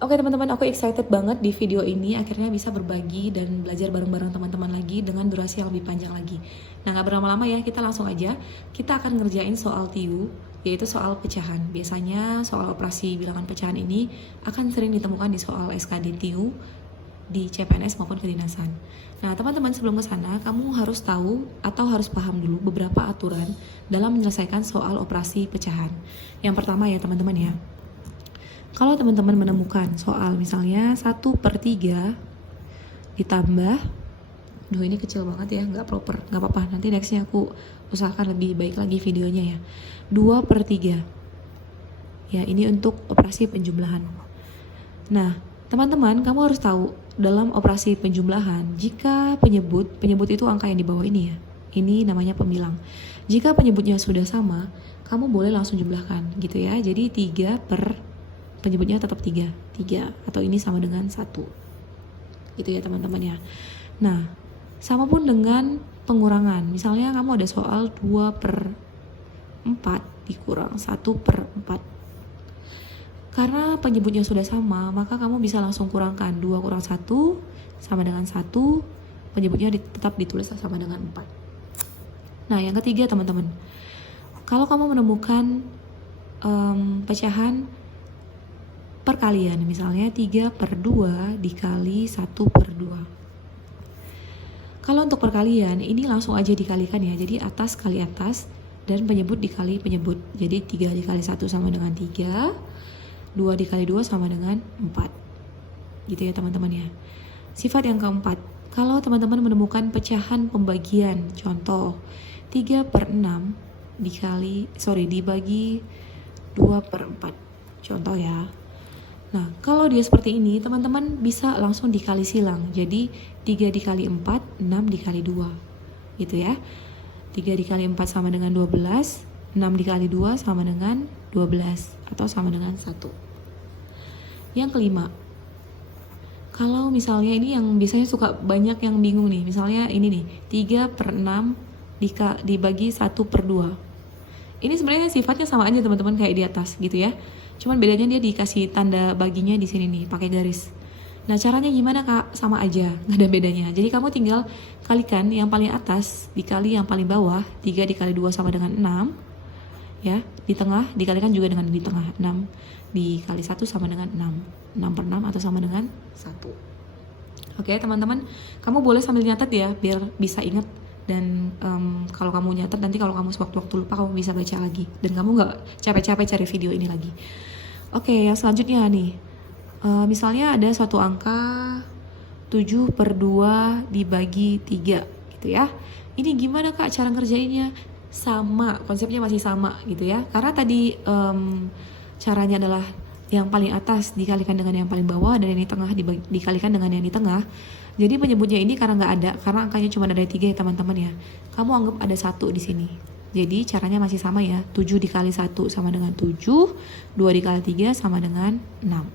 Oke teman-teman, aku excited banget di video ini akhirnya bisa berbagi dan belajar bareng-bareng teman-teman lagi dengan durasi yang lebih panjang lagi. Nah, nggak berlama-lama ya, kita langsung aja. Kita akan ngerjain soal TIU, yaitu soal pecahan. Biasanya soal operasi bilangan pecahan ini akan sering ditemukan di soal SKD TIU di CPNS maupun kedinasan. Nah, teman-teman, sebelum ke sana, kamu harus tahu atau harus paham dulu beberapa aturan dalam menyelesaikan soal operasi pecahan. Yang pertama ya teman-teman ya, kalau teman-teman menemukan soal misalnya 1/3 ditambah, duh ini kecil banget ya, nggak proper, nggak apa-apa, nanti nextnya aku usahakan lebih baik lagi videonya ya. 2/3, ya ini untuk operasi penjumlahan. Nah, teman-teman, kamu harus tahu dalam operasi penjumlahan, jika penyebut itu angka yang di bawah ini ya, ini namanya pembilang. Jika penyebutnya sudah sama, kamu boleh langsung jumlahkan gitu ya. Jadi 3 per penyebutnya tetap 3 atau ini sama dengan 1 gitu ya teman-teman ya. Nah, sama pun dengan pengurangan. Misalnya kamu ada soal 2/4 dikurang 1/4. Karena penyebutnya sudah sama, maka kamu bisa langsung kurangkan 2 kurang 1 sama dengan 1, penyebutnya tetap ditulis sama dengan 4. Nah, yang ketiga teman-teman, kalau kamu menemukan pecahan perkalian, misalnya 3/2 dikali 1/2. Kalau untuk perkalian, ini langsung aja dikalikan ya, jadi atas kali atas dan penyebut dikali penyebut. Jadi 3 dikali 1 sama dengan 3, 2 dikali 2 sama dengan 4. Gitu ya teman-teman ya. Sifat yang keempat, kalau teman-teman menemukan pecahan pembagian, contoh 3/6 dibagi 2/4. Contoh ya. Nah, kalau dia seperti ini, teman-teman bisa langsung dikali silang. Jadi, 3 dikali 4, 6 dikali 2. Gitu ya. 3 dikali 4 sama dengan 12, 6 dikali 2 sama dengan 12, atau sama dengan 1. Yang kelima, kalau misalnya ini yang biasanya suka banyak yang bingung nih. Misalnya ini nih, 3/6 dibagi 1/2. Ini sebenarnya sifatnya sama aja teman-teman kayak di atas gitu ya. Cuman bedanya dia dikasih tanda baginya di sini nih, pakai garis. Nah, caranya gimana Kak? Sama aja, nggak ada bedanya. Jadi kamu tinggal kalikan yang paling atas dikali yang paling bawah, 3 dikali 2 sama dengan 6. Ya, di tengah dikalikan juga dengan di tengah, 6 dikali 1 sama dengan 6. 6/6 atau sama dengan 1. Oke, teman-teman, kamu boleh sambil nyatet ya, biar bisa ingat. Dan kalau kamu nyatet, nanti kalau kamu sewaktu-waktu lupa, kamu bisa baca lagi. Dan kamu nggak capek-capek cari video ini lagi. Oke, yang selanjutnya nih. Misalnya ada suatu angka 7/2 dibagi 3 gitu ya. Ini gimana Kak cara ngerjainnya? Sama, konsepnya masih sama gitu ya. Karena tadi caranya adalah yang paling atas dikalikan dengan yang paling bawah, dan yang di tengah dikalikan dengan yang di tengah. Jadi penyebutnya ini karena nggak ada, karena angkanya cuma ada 3 ya teman-teman ya. Kamu anggap ada 1 di sini. Jadi caranya masih sama ya. 7 dikali 1 sama dengan 7, 2 dikali 3 sama dengan 6.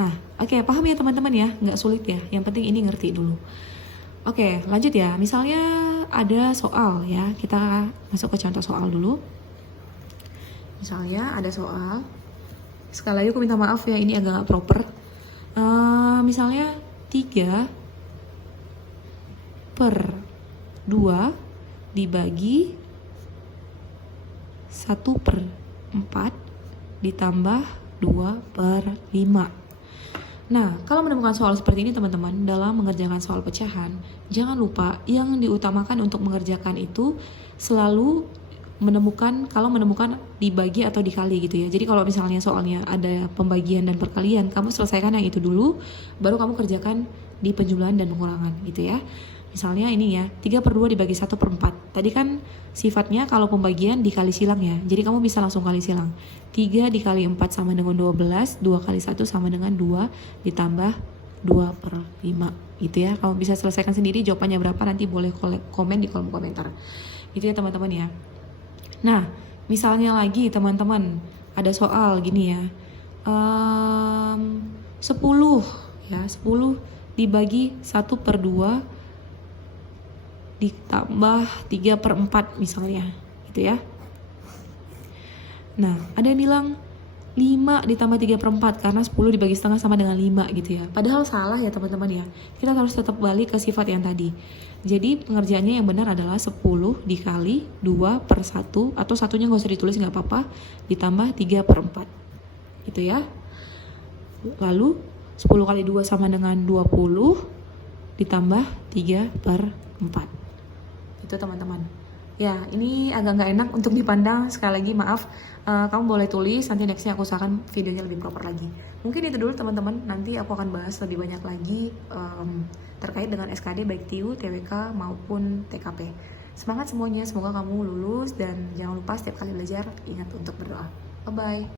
Nah, oke, paham ya teman-teman ya? Nggak sulit ya, yang penting ini ngerti dulu. Oke, lanjut ya. Misalnya ada soal ya, kita masuk ke contoh soal dulu. Misalnya ada soal, sekali lagi aku minta maaf ya, ini agak nggak proper. Misalnya 3/2 dibagi 1/4 ditambah 2/5. Nah, kalau menemukan soal seperti ini teman-teman, dalam mengerjakan soal pecahan, jangan lupa yang diutamakan untuk mengerjakan itu selalu kalau menemukan dibagi atau dikali gitu ya. Jadi kalau misalnya soalnya ada pembagian dan perkalian, kamu selesaikan yang itu dulu, baru kamu kerjakan di penjumlahan dan pengurangan gitu ya. Misalnya ini ya, 3/2 dibagi 1/4. Tadi kan sifatnya kalau pembagian dikali silang ya. Jadi kamu bisa langsung kali silang. 3 dikali 4 sama dengan 12, 2 kali 1 sama dengan 2 ditambah 2/5 gitu ya. Kamu bisa selesaikan sendiri jawabannya berapa, nanti boleh komen di kolom komentar. Gitu ya teman-teman ya. Nah, misalnya lagi teman-teman ada soal gini ya. 10 ya, 10 dibagi 1/2 ditambah 3/4 misalnya gitu ya. Nah, ada yang bilang 5 ditambah 3/4 karena 10 dibagi setengah sama dengan 5 gitu ya. Padahal salah ya teman-teman ya. Kita harus tetap balik ke sifat yang tadi. Jadi pengerjaannya yang benar adalah 10 dikali 2/1 atau satunya nggak usah ditulis nggak apa-apa, ditambah 3/4 gitu ya. Lalu 10 kali 2 sama dengan 20 ditambah 3/4 itu teman-teman. Ya, ini agak nggak enak untuk dipandang. Sekali lagi maaf, kamu boleh tulis, nanti nextnya aku usahakan videonya lebih proper lagi. Mungkin itu dulu teman-teman, nanti aku akan bahas lebih banyak lagi terkait dengan SKD baik TIU, TWK maupun TKP. Semangat semuanya, semoga kamu lulus dan jangan lupa setiap kali belajar ingat untuk berdoa. Bye-bye.